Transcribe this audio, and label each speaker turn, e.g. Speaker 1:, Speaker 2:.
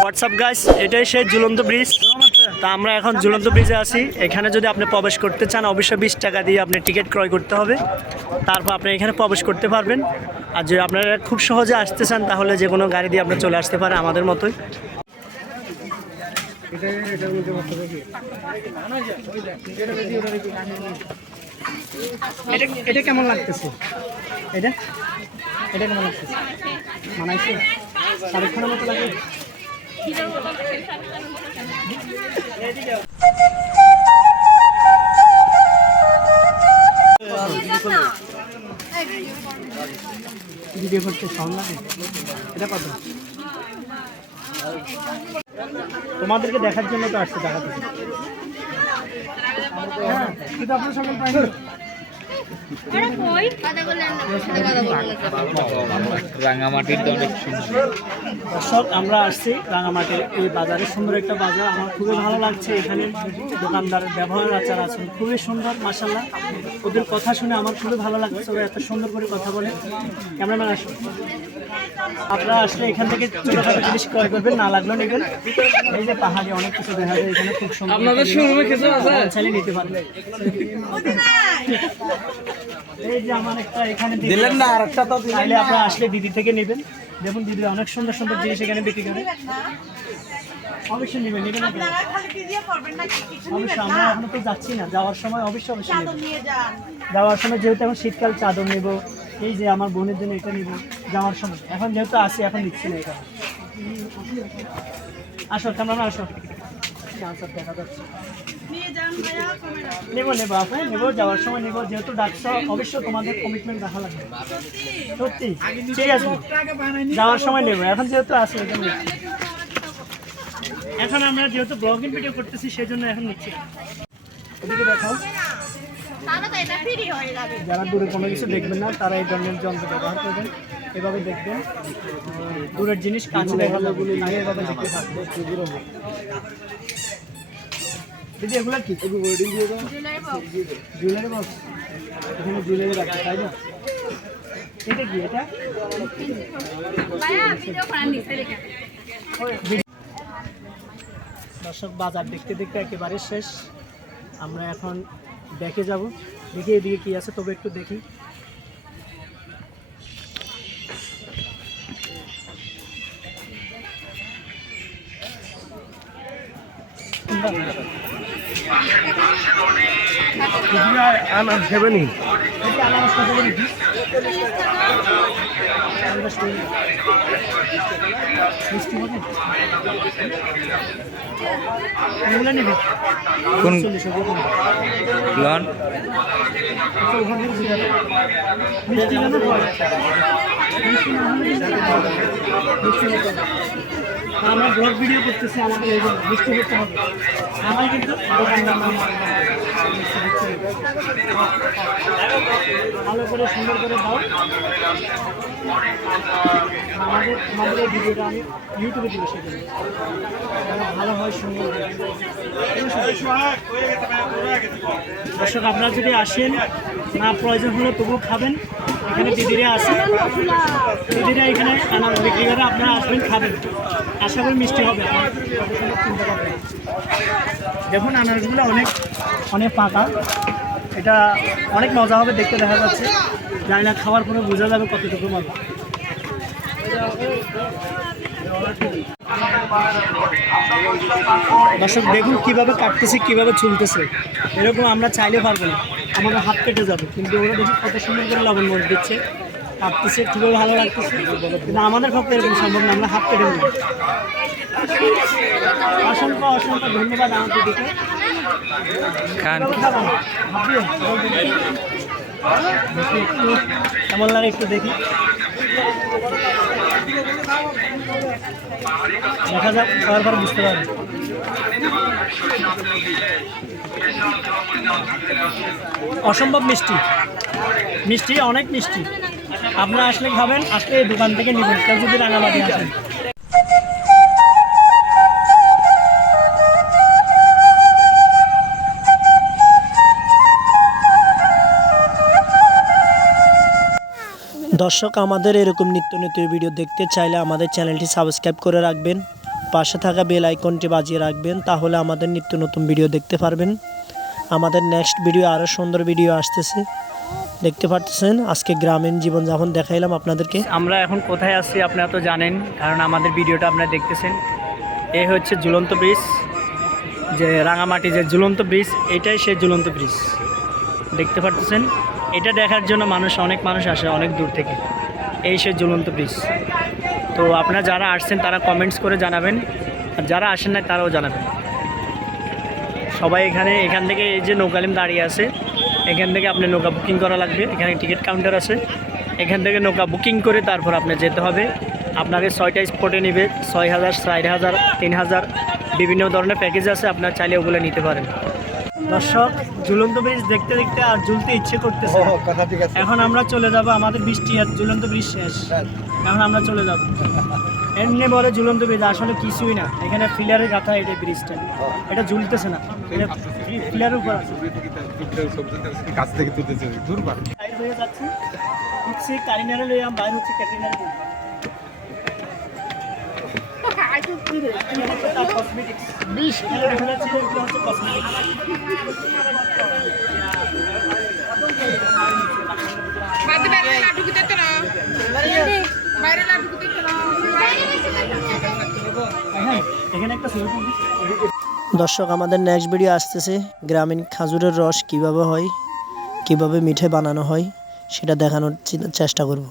Speaker 1: WhatsApp guys এটাই সেই ঝুলন্ত ব্রিজ তা আমরা এখন ঝুলন্ত ব্রিজে আছি। এখানে যদি আপনি প্রবেশ করতে চান, অবশ্যই বিশ টাকা দিয়ে আপনি টিকিট ক্রয় করতে হবে। তারপর আপনি এখানে প্রবেশ করতে পারবেন। আর যদি আপনারা খুব সহজে আসতে চান, তাহলে যে কোনো গাড়ি দিয়ে আপনি চলে আসতে পারেন আমাদের মতোই। এটা এটা কেমন লাগতেছে? এটা? এটা কেমন লাগতেছে? মানাইছে? শাহরুখ খানের মতো লাগে? ভিডিও করতে সাউন্ড লাগে? এটা কত? তোমাদেরকে দেখার জন্য তো আসছে হ্যাঁ কিন্তু আপনার সকল পাইনি।
Speaker 2: রাঙামাটির তো অনেক সুন্দর।
Speaker 1: আমরা আসছি রাঙামাটির এই বাজারে। সুন্দর একটা বাজার আমার খুবই ভালো লাগছে এখানে। দোকানদারের ব্যবহার আচার আছেন খুবই সুন্দর মাসাল্লাহ ওদের কথা শুনে আমার খুবই ভালো লাগছে ওরা এত সুন্দর করে কথা বলে। ক্যামেরাম্যান আসুন। আপনারা আসলে এখান থেকে ছোটখাটো জিনিস ক্রয় করবেন না লাগল নেবেন। এই যে পাহাড়ে অনেক কিছু দেখা যায় এখানে খুব সুন্দর আপনাদের শোরুমে কিছু আছে? চাইলে নিতে পারবেন। এই যে আমার একটা এখানে দিলেন না। আরেকটা তো চাইলে আপনারা আসলে দিদি থেকে নেবেন। দেখুন দিদি অনেক সুন্দর সুন্দর জিনিস এখানে বিক্রি করে। অবশ্যই নেবেন নেবেন অবশ্যই আমরা এখনও তো যাচ্ছি না। যাওয়ার সময় অবশ্যই অবশ্যই নেবেন। যাওয়ার সময় যেহেতু এখন শীতকাল চাদর নেব। এই যে আমার বোনের জন্য এটা নিব। যাওয়ার সময়। এখন যেহেতু আসি এখন দিচ্ছি না এটা। আসো কেমন আসো। আনসার দেখা যাচ্ছে। নেব নেব আপনি নেব যাওয়ার সময় নেব যেহেতু ডাকছো অবশ্যই তোমাদের কমিটমেন্ট রাখা লাগবে। সত্যি? ঠিক আছে। যাওয়ার সময় নেব এখন যেহেতু আসি এটা নিচ্ছি এখন আমরা যেহেতু ব্লগিং ভিডিও করতেছি সেই জন্য এখন নিচ্ছি। ওদিকে দেখাও। যারা দূরে কোনো কিছু দেখবেন না তারা এই ধরনের যন্ত্র ব্যবহার করবেন। এভাবে দেখবেন। দূরের জিনিস কাছে দেখা যাবে, এভাবে দেখতে থাকবে দিদি, এগুলো কি? জুয়েলারি বক্স এখানে জুয়েলারি রাখছে, তাই না? এটা কি এটা? দর্শক, বাজার দেখতে দেখতে একেবারে শেষ। আমরা এখন দেখে যাব। দেখি এদিকে কি আছে, তবে একটু দেখি।
Speaker 2: কোন?
Speaker 1: জিজ্ঞাসা কর। মিষ্টি না? না? মিষ্টি না? আমরা ব্লগ ভিডিও করতেছি, আমাদের জন্য মিষ্টি করতে হবে আমার কিন্তু না। ভালো করে সুন্দর করে দাও আমাদের আমাদের এই ভিডিওটা আমি ইউটিউবে সেজন্য যেন ভালো হয়, সুন্দর। দর্শক, আপনারা যদি আসেন, না প্রয়োজন হলে তবুও খাবেন এখানে দিদিরা আছে। দিদিরা এখানে আনার বিক্রি করে আপনারা আসবেন খাবেন। আশা করি মিষ্টি হবে। দেখুন আনারসগুলো অনেক অনেক পাকা। এটা অনেক মজা হবে দেখতে দেখা যাচ্ছে। জানি না খাওয়ার পরে বোঝা যাবে কতটুকু মজা। দর্শক দেখুন কীভাবে কাটতেছে কীভাবে চুলতেছে। এরকম আমরা চাইলে পারব না। আমাদের হাত কেটে যাবে। কিন্তু ওরা দেখি কত সুন্দর করে লবণ মরিচ দিচ্ছে। কাটতেছে খুবই ভালো লাগতেছে কিন্তু আমাদের পক্ষে এরকম সম্ভব না আমরা হাত কেটে নেব অসংখ্য অসংখ্য ধন্যবাদ আমাদের দিকে। কেমন লাগে একটু দেখি? দেখা যাক বুঝতে পারবে। অসম্ভব মিষ্টি। মিষ্টি অনেক মিষ্টি। আপনারা আসলে খাবেন, আসলে দোকান থেকে নেবেন। কেউ যদি রাঙামাটি আসেন। দর্শক, আমাদের এরকম নিত্য নতুন ভিডিও দেখতে চাইলে আমাদের চ্যানেলটি সাবস্ক্রাইব করে রাখবেন, পাশে থাকা বেল আইকনটি বাজিয়ে রাখবেন, তাহলে আমাদের নিত্য নতুন ভিডিও দেখতে পারবেন। আমাদের নেক্সট ভিডিও আরও সুন্দর ভিডিও আসতেছে। দেখতে পারতেছেন? আজকে গ্রামীণ জীবনযাপন দেখাইলাম আপনাদেরকে। আমরা এখন কোথায় আছি আপনারা তো জানেন, কারণ আমাদের ভিডিওটা আপনারা দেখতেছেন। এই হচ্ছে ঝুলন্ত ব্রিজ যে রাঙামাটি যে ঝুলন্ত ব্রিজ এটাই সেই ঝুলন্ত ব্রিজ দেখতে পারতেছেন? এটা দেখার জন্য মানুষ, অনেক মানুষ আসে অনেক দূর থেকে। এই সে ঝুলন্ত ব্রিজ তো আপনারা যারা আসছেন, তারা কমেন্টস করে জানাবেন। আর যারা আসেন না তারাও জানাবেন। সবাই এখানে, এখান থেকে এই যে নৌকালিম দাঁড়িয়ে আছে, এখান থেকে আপনি নৌকা বুকিং করা লাগবে। এখানে টিকিট কাউন্টার আছে। এখান থেকে নৌকা বুকিং করে তারপর আপনি যেতে হবে। আপনাকে ছয়টা স্পটে নেবে, ছয় হাজার, চার হাজার, তিন হাজার, বিভিন্ন ধরনের প্যাকেজ আছে, আপনার চাইলে ওগুলো নিতে পারেন। দর্শক ঝুলন্ত ব্রিজ দেখতে দেখতে আর ঝুলতে ইচ্ছে করতেছে
Speaker 3: কথা ঠিক আছে।
Speaker 1: এখন আমরা চলে যাব আমাদের বৃষ্টি আর ঝুলন্ত ব্রিজ শেষ। এখন আমরা চলে যাব। এমনি বলে ঝুলন্ত ব্রিজ আসলে কিছুই না। এখানে ফিলারের গাথা এটা ব্রিজটা। এটা ঝুলতেছে না। এটা ফিলারের উপর আছে।
Speaker 3: কাছ থেকে তুলতেছে দূর
Speaker 1: বাইরে হয়ে যাচ্ছি। হচ্ছে কারিনারে লই আম বাইরে হচ্ছে ক্যাটরিনারে দর্শক, আমাদের নেক্সট ভিডিও আসতেছে। গ্রামীণ খাজুরের রস কীভাবে হয়, কীভাবে মিঠে বানানো হয়, সেটা দেখানোর চেষ্টা করব।